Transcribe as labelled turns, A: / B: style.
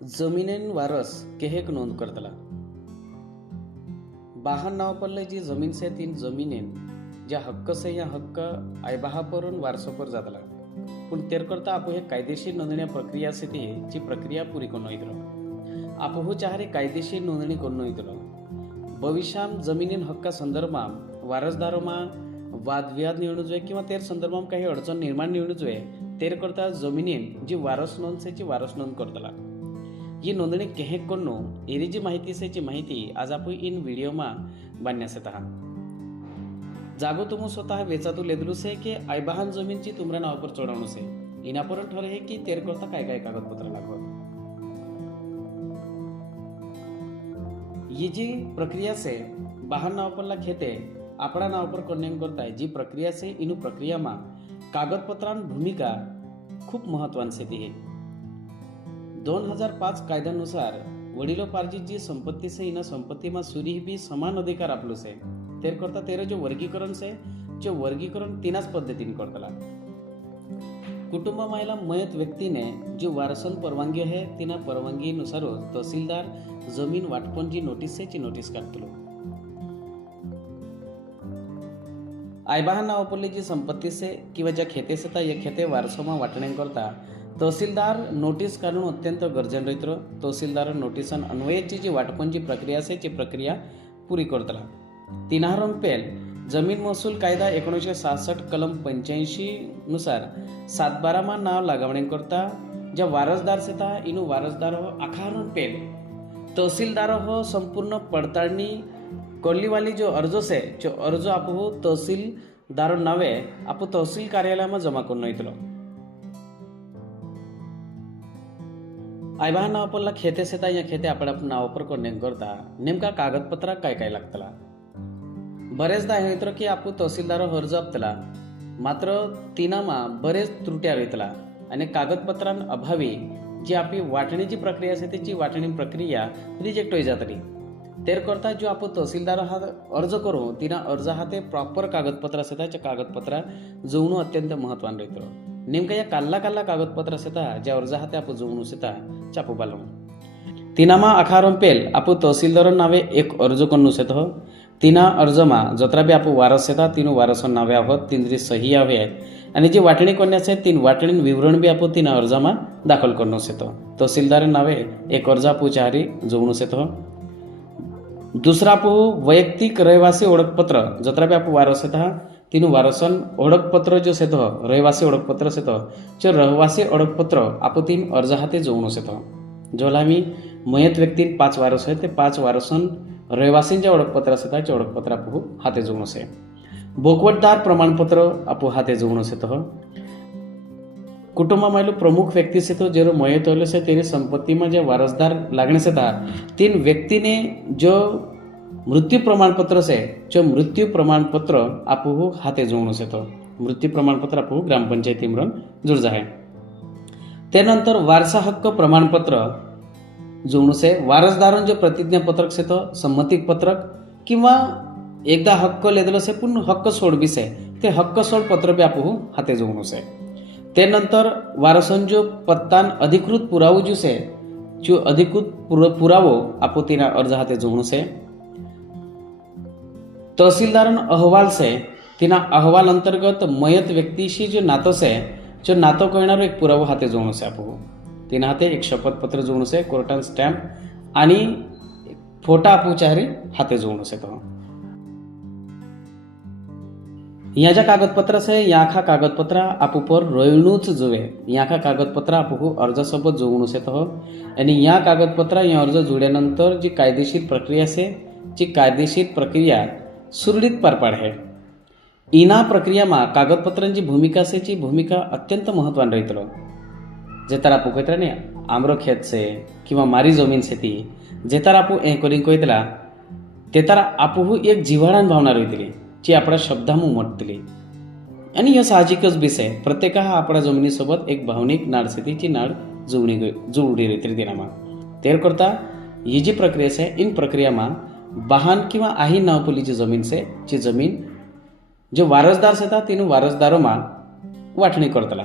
A: जमिनीन वारस केहेक नोंद करतला? बाहन नाव पडले जी जमीन से तीन जमिनेन ज्या हक्क से या हक्क आयबाहापरून वारसोपर जातला. पूण तेर करता आपू हे कायदेशीर नोंदण्या प्रक्रिया से ती जी प्रक्रिया पुरी करून वयतलो आपू हो चारे कायदेशीर नोंदणी करून वयतलो भविष्याम जमिनीन हक्का संदर्भाम वारसदारोमा वादविवाद निवडून जोय किंवा तेर संदर्भात काही अडचण निर्माण निवडून जोय तेर करता जमिनीन जी वारस नोंद से जी वारस नोंद करतला. ही नोंदणी केहे कोणो एरी जी माहिती असे जी माहिती आज आपण इन व्हिडिओ मा बन्या सेता जागो तुम स्वतः वेचा तु लेदलु से के आयबाहन जमीन ची तुमरे नाव पर चढवणो से। इना परन ठरे हे की तेर करता काय काय कागद पत्र लागो। ये जी प्रक्रिया से बाहन नाव पर ला खेते आपडा नाव पर कोनेम करता है। जी प्रक्रिया से इनु प्रक्रिया मा कागद पत्रान भूमिका खूप महत्वाची आहे दोन हजार पाच कायद्यानुसार वडिलोपार्जित जी संपत्ती से इना संपत्तीમાં सूरी बी समान अधिकार आपलो से. तेर करता तेरे जो वर्गीकरण से जो वर्गीकरण तीनाच पद्धतीने करतला. कुटुंबामायला मयत व्यक्तीने जी वारसन परवानगी आहे तिना परवानगीनुसार तहसीलदार जमीन वाटपण जी नोटीस ची नोटीस काढतलो. आयबाहा नाव पडली जी संपत्ती से किंवा ज्या खेते से ता या खेते वारसोमा वाटण्याकरता तहसीलदार नोटीस काढून अत्यंत गरजेन रहितरो तहसीलदार नोटिसान अन्वयची जी वाटपणची प्रक्रिया असे ती प्रक्रिया पुरी करतला तिनाहरण पेल जमीन महसूल कायदा एकोणीसशे सहासष्ट कलम पंच्याऐंशी नुसार सातबारामा नाव करता ज्या वारसदार सेता इनू इनु वारसदार हो आखारण पेल. तहसीलदार हो संपूर्ण पडताळणी कोल्लीवाली जो अर्ज से जो अर्ज आपू हो तहसीलदार नावे आपू तहसील कार्यालयामध्ये जमा करून येतलो आयबाहा नाव पडला खेते सेता या खेते आपण आपण नाव पर कोण करता? नेमका कागदपत्रा काय काय लागतला? बरेचदा हे येतो की आपू तहसीलदार अर्ज आपतला मात्र तिनामा बरेच त्रुट्या रोयतला आणि कागदपत्रां अभावी जी आपली वाटणीची प्रक्रिया असते त्याची वाटणी प्रक्रिया रिजेक्ट होई जातली. तेर करता जो आपण तहसीलदार हा अर्ज करू तिना अर्ज हा ते प्रॉपर कागदपत्र असता त्या कागदपत्रा जुळणं अत्यंत महत्वान रहितो नेमका या काल्ला काल्ला कागदपत्र असता ज्या अर्ज हा ते आपण जुळणू सेता चापू बालम. तिनामा आखारम पेल आपू तहसीलदार नावे एक अर्ज करणू सेत हो. तिना अर्जमा जत्रा बी आपू वारस येता तिनू वारस नावे आहोत तिनरी सही हवे आणि जी वाटणी करण्याचे तीन वाटणी विवरण बी आपू तिना अर्जमा दाखल करणू येतो हो. तहसीलदार नावे एक अर्ज आपू चारी जुळणू येतो हो. दुसरा आपू वैयक्तिक रहिवासी ओळखपत्र जत्रा बी आपू वारस येता तिनू वारसन ओळखपत्र जो सेतो रहिवासी ओळखपत्र सेतो जो रहिवासी ओळखपत्र आपू तीन अर्ज हाते जोवणू सेतो जोला आम्ही मयत व्यक्तीन पाच वारस आहे ते पाच वारसन रहिवासींच्या ओळखपत्र असतात त्या ओळखपत्र आपू हाते जोवणू से बोकवटदार प्रमाणपत्र आपू हाते जोवणू सेतो કુટુંબમાં પ્રમુખ વ્યક્તિ છે તો જેરો મયત હોલો છે તેની સંપત્તિમાં જે વારસદાર લાગણી છે તા તીન વ્યક્તિને જો મૃત્યુ પ્રમાણપત્ર છે જો મૃત્યુ પ્રમાણપત્ર આપવું હાથે જોવાનું છે તો મૃત્યુ પ્રમાણપત્ર આપવું ગ્રામપંચાયતી મરણ जुळ आहे त्यानंतर वारसा हक्क प्रमाणपत्र जोडणू से वारसदारांचे जे प्रतिज्ञापत्रक से तो संमती पत्रक किंवा एकदा हक्क लेदलो से पूर्ण हक्क सोड बी से ते हक्क सोड पत्र बी आपू हाते जोडणू से त्यानंतर वारसांचो पत्तान अधिकृत पुरावो जो से जो अधिकृत पुर पुरावो आपो तिना अर्ज हाते जोडणू से तहसीलदारन अहवाल से तिना अहवाल अंतर्गत मयत व्यक्तीशी जो नातं से जो नातं कळणारो एक पुरावो हाते जोडणू से आपू तिना हाते एक शपथपत्र जोडून से कोर्टान स्टॅम्प आणि फोटा आपू चारी हाते जोडून से तो या ज्या कागदपत्र से या याखा कागदपत्र आपू पर रोयणूच जुवे. याखा कागदपत्र आपू अर्जासोबत जोडणू से तो आणि या कागदपत्र या अर्ज जुळल्यानंतर जी कायदेशीर प्रक्रिया से जी कायदेशीर प्रक्रिया सुरळीत पार पाडे इना प्रक्रियामा कागदपत्रांची भूमिका છે भूमिका अत्यंत महत्वान મહત્વની जे तर आपू આપુ કહેતરાને આમરો ખેત છે किंवा मारी जमीन છે ती जे तर आपू ए करीन કહેતલા ते तर आपोहू एक जिव्हाळान भावना रोयतली जी आपल्या शब्दामू उमटतली आणि हा साहजिकच विषय प्रत्येक हा आपल्या जमिनीसोबत एक भावनिक नाड सेतीची नाड जुळणी जुळडी रोयतली तिनामा तेर करता ही जी प्रक्रिया आहे इन प्रक्रियामा बहान किंवा आई नावपलीची जमीन से जी जमीन जे वारसदार सेता तिने वारसदारो मान वाटणी करतला.